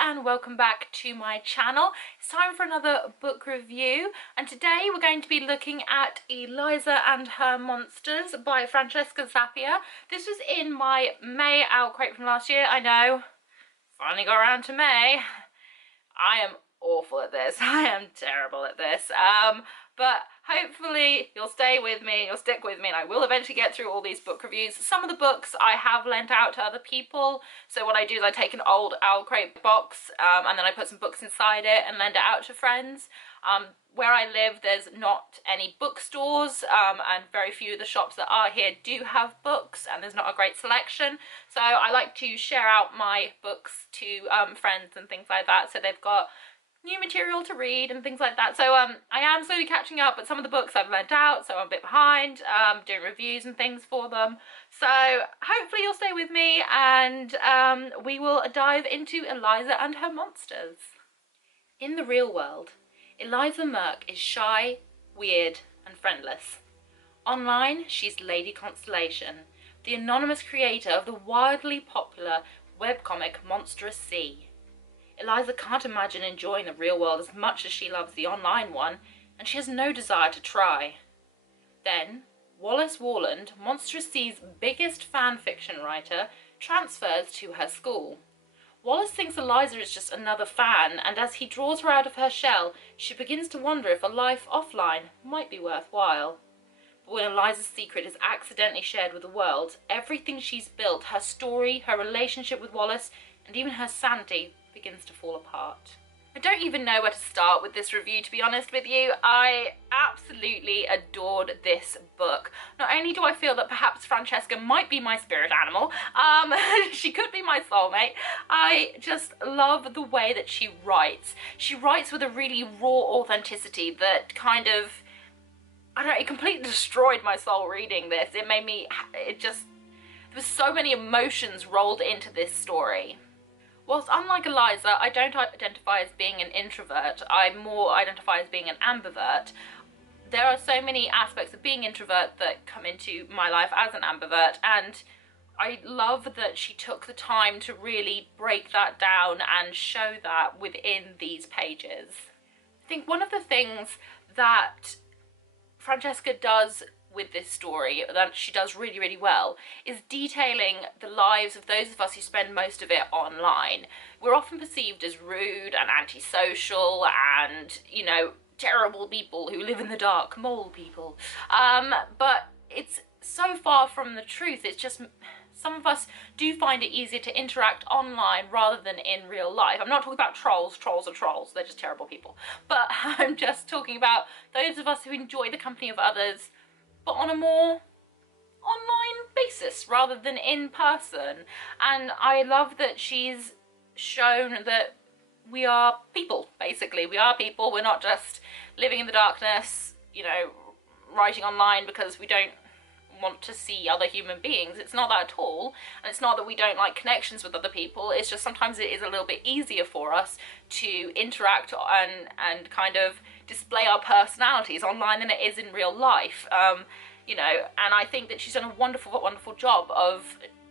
and welcome back to my channel. It's time for another book review, and today we're going to be looking at Eliza and Her Monsters by Francesca Zappia. This was in my May OwlCrate from last year. I know, finally got around to May. I am awful at this. I am terrible at this. But hopefully you'll stay with me, you'll stick with me, and I will eventually get through all these book reviews. Some of the books I have lent out to other people. So what I do is I take an old OwlCrate box and then I put some books inside it and lend it out to friends. Where I live, there's not any bookstores, and very few of the shops that are here do have books, and there's not a great selection. So I like to share out my books to friends and things like that, so they've got new material to read and things like that. So I am slowly catching up, but some of the books I've lent out, so I'm a bit behind, doing reviews and things for them. So hopefully you'll stay with me, and we will dive into Eliza and Her Monsters. In the real world, Eliza Merck is shy, weird, and friendless. Online, she's Lady Constellation, the anonymous creator of the wildly popular webcomic Monstrous Sea. Eliza can't imagine enjoying the real world as much as she loves the online one, and she has no desire to try. Then, Wallace Warland, Monstrous Sea's biggest fan fiction writer, transfers to her school. Wallace thinks Eliza is just another fan, and as he draws her out of her shell, she begins to wonder if a life offline might be worthwhile. But when Eliza's secret is accidentally shared with the world, everything she's built, her story, her relationship with Wallace, and even her sanity, begins to fall apart. I don't even know where to start with this review, to be honest with you. I absolutely adored this book. Not only do I feel that perhaps Francesca might be my spirit animal, she could be my soulmate, I just love the way that she writes. She writes with a really raw authenticity that kind of, I don't know, it completely destroyed my soul reading this. It made me, there was so many emotions rolled into this story. Whilst unlike Eliza, I don't identify as being an introvert, I more identify as being an ambivert. There are so many aspects of being introvert that come into my life as an ambivert, and I love that she took the time to really break that down and show that within these pages. I think one of the things that Francesca does with this story, that she does really, really well, is detailing the lives of those of us who spend most of it online. We're often perceived as rude and antisocial and, you know, terrible people who live in the dark, mole people. But it's so far from the truth. It's just some of us do find it easier to interact online rather than in real life. I'm not talking about trolls. Trolls are trolls. They're just terrible people. But I'm just talking about those of us who enjoy the company of others, but on a more online basis rather than in person. And I love that she's shown that we are people, basically. We are people. We're not just living in the darkness, you know, writing online because we don't want to see other human beings. It's not that at all. And it's not that we don't like connections with other people. It's just sometimes it is a little bit easier for us to interact and kind of display our personalities online than it is in real life. You know, and I think that she's done a wonderful, wonderful job of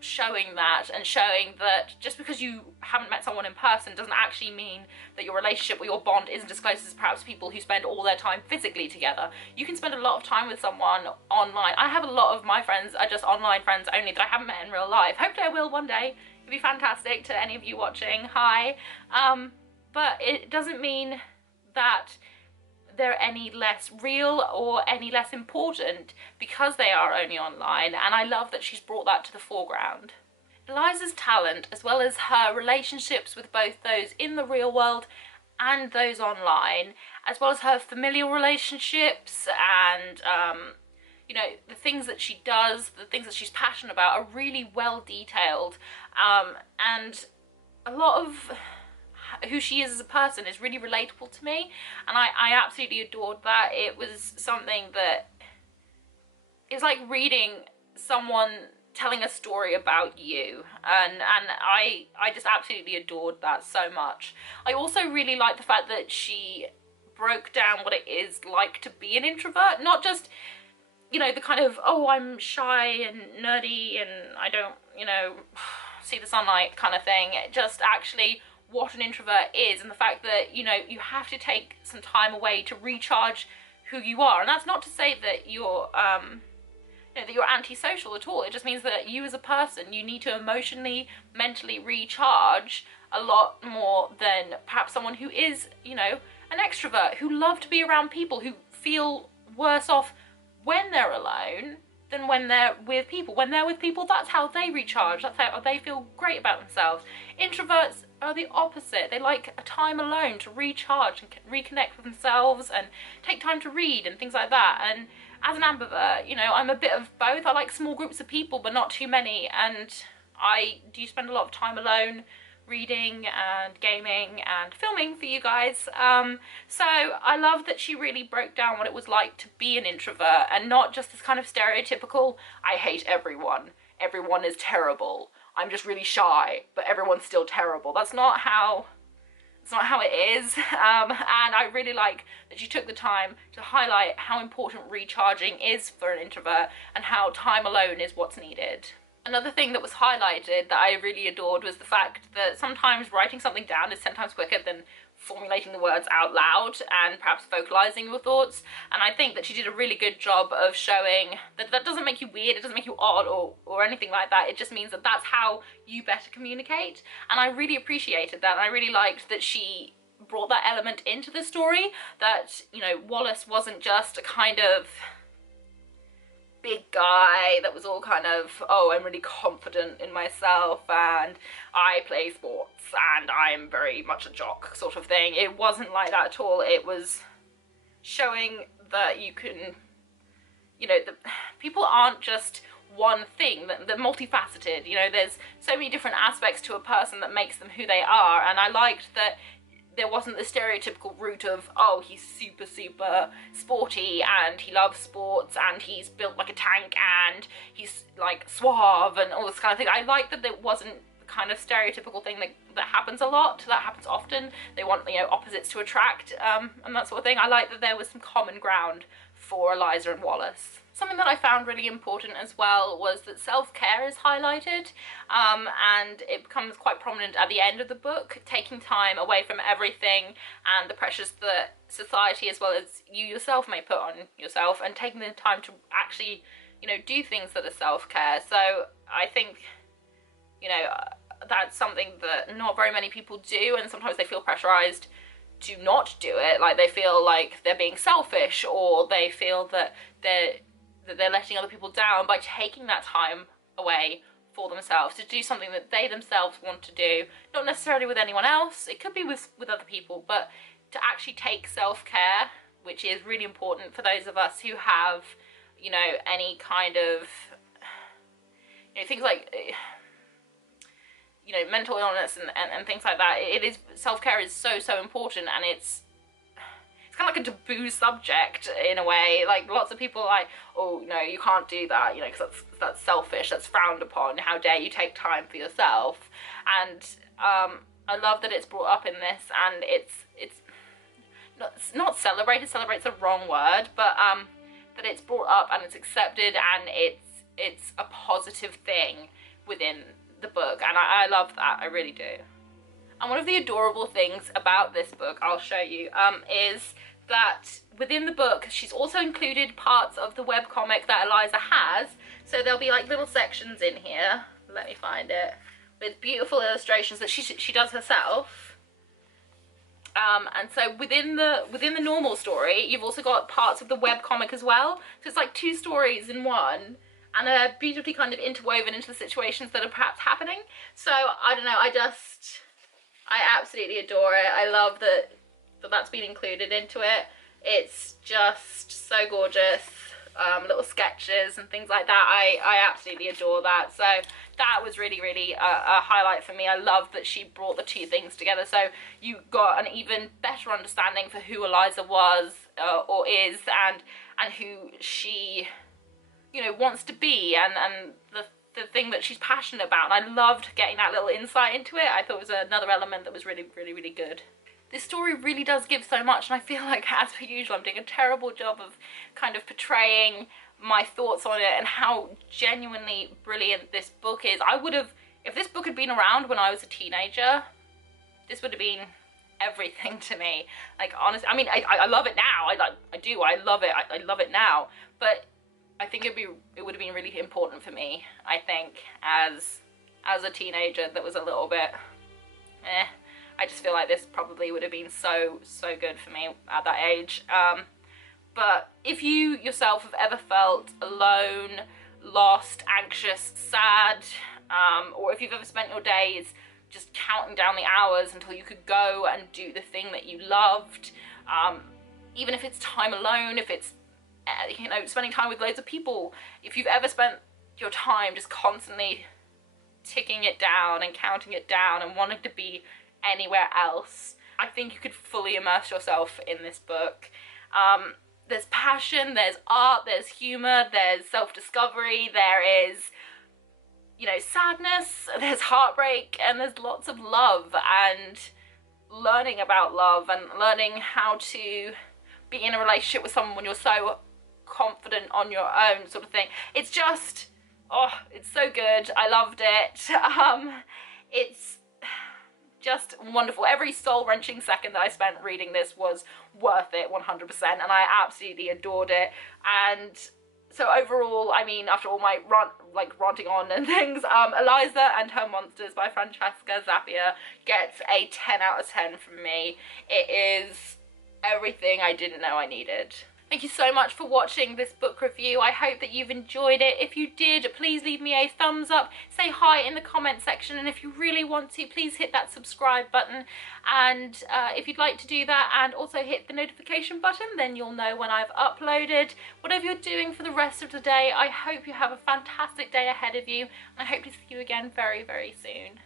showing that, and showing that just because you haven't met someone in person doesn't actually mean that your relationship or your bond isn't as close as perhaps people who spend all their time physically together. You can spend a lot of time with someone online. I have a lot of my friends are just online friends only that I haven't met in real life. Hopefully I will one day. It'd be fantastic to any of you watching. Hi. But it doesn't mean that they're any less real or any less important because they are only online, and I love that she's brought that to the foreground. Eliza's talent, as well as her relationships with both those in the real world and those online, as well as her familial relationships and you know, the things that she does, the things that she's passionate about, are really well detailed, and a lot of who she is as a person is really relatable to me, and I absolutely adored that. It was something that, it was like reading someone telling a story about you, and I just absolutely adored that so much. I also really like the fact that she broke down what it is like to be an introvert, not just, you know, the kind of, oh, I'm shy and nerdy and I don't, you know, see the sunlight kind of thing. Just actually what an introvert is, and the fact that, you know, you have to take some time away to recharge who you are. And that's not to say that you're you know, that you're antisocial at all. It just means that you as a person, you need to emotionally, mentally recharge a lot more than perhaps someone who is, you know, an extrovert, who love to be around people, who feel worse off when they're alone than when they're with people. When they're with people, that's how they recharge, that's how they feel great about themselves. Introverts are the opposite. They like a time alone to recharge and reconnect with themselves and take time to read and things like that. And as an ambivert, you know, I'm a bit of both. I like small groups of people, but not too many, and I do spend a lot of time alone reading and gaming and filming for you guys. So I love that she really broke down what it was like to be an introvert, and not just this kind of stereotypical, I hate everyone, everyone is terrible, I'm just really shy, but everyone's still terrible. That's not how it is. And I really like that she took the time to highlight how important recharging is for an introvert and how time alone is what's needed. Another thing that was highlighted that I really adored was the fact that sometimes writing something down is 10 times quicker than formulating the words out loud and perhaps vocalizing your thoughts. And I think that she did a really good job of showing that that doesn't make you weird, it doesn't make you odd or anything like that. It just means that that's how you better communicate. And I really appreciated that. And I really liked that she brought that element into the story, that, you know, Wallace wasn't just a kind of big guy that was all kind of, oh, I'm really confident in myself and I play sports and I'm very much a jock sort of thing. It wasn't like that at all. It was showing that you can, you know, people aren't just one thing, they're multifaceted. You know, there's so many different aspects to a person that makes them who they are, and I liked that there wasn't the stereotypical route of, oh, he's super sporty and he loves sports and he's built like a tank and he's like suave and all this kind of thing. I like that there wasn't the kind of stereotypical thing that happens a lot, that happens often. They want, you know, opposites to attract and that sort of thing. I like that there was some common ground for Eliza and Wallace. Something that I found really important as well was that self-care is highlighted, and it becomes quite prominent at the end of the book, taking time away from everything and the pressures that society as well as you yourself may put on yourself, and taking the time to actually, you know, do things that are self-care. So I think, you know, that's something that not very many people do, and sometimes they feel pressurized to not do it. Like they feel like they're being selfish, or they feel that they're letting other people down by taking that time away for themselves to do something that they themselves want to do, not necessarily with anyone else, it could be with other people, but to actually take self-care, which is really important for those of us who have, you know, any kind of, you know, things like, you know, mental illness and things like that. It is, self-care is so important, and it's kind of like a taboo subject in a way. Like lots of people are like, oh no, you can't do that, you know, because that's selfish, that's frowned upon, how dare you take time for yourself. And I love that it's brought up in this, and it's not celebrated, celebrate's the wrong word, but that it's brought up and it's accepted, and it's a positive thing within the book, and I love that, I really do. And one of the adorable things about this book, I'll show you, is that within the book she's also included parts of the webcomic that Eliza has. So there'll be like little sections in here, let me find it, with beautiful illustrations that she does herself. And so within the normal story, you've also got parts of the webcomic as well. So it's like two stories in one, and they're beautifully kind of interwoven into the situations that are perhaps happening. So I don't know, I absolutely adore it. I love that that's been included into it. It's just so gorgeous. Little sketches and things like that. I absolutely adore that. So that was really a highlight for me. I love that she brought the two things together, so you got an even better understanding for who Eliza was or is, and who she, you know, wants to be, and the thing that she's passionate about. And I loved getting that little insight into it. I thought it was another element that was really good. This story really does give so much, and I feel like, as per usual, I'm doing a terrible job of kind of portraying my thoughts on it and how genuinely brilliant this book is. I would have, if this book had been around when I was a teenager, this would have been everything to me. Like, honestly, I mean, I love it now. I love it. I love it now. But I think it would have been really important for me, I think, as a teenager that was a little bit I just feel like this probably would have been so good for me at that age. But if you yourself have ever felt alone, lost, anxious, sad, or if you've ever spent your days just counting down the hours until you could go and do the thing that you loved, even if it's time alone, if it's you know, spending time with loads of people, if you've ever spent your time just constantly ticking it down and counting it down and wanting to be anywhere else, I think you could fully immerse yourself in this book. There's passion, there's art, there's humor, there's self-discovery, there is, you know, sadness, there's heartbreak, and there's lots of love and learning about love and learning how to be in a relationship with someone when you're so confident on your own, sort of thing. It's just, oh, it's so good. I loved it. It's just wonderful. Every soul-wrenching second that I spent reading this was worth it, 100%, and I absolutely adored it. And so overall, I mean, after all my ranting on and things, Eliza and Her Monsters by Francesca Zappia gets a 10 out of 10 from me. It is everything I didn't know I needed. Thank you so much for watching this book review. I hope that you've enjoyed it. If you did, please leave me a thumbs up, say hi in the comment section, and if you really want to, please hit that subscribe button. And if you'd like to do that and also hit the notification button, then you'll know when I've uploaded. Whatever you're doing for the rest of the day, I hope you have a fantastic day ahead of you, and I hope to see you again very, very soon.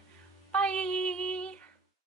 Bye!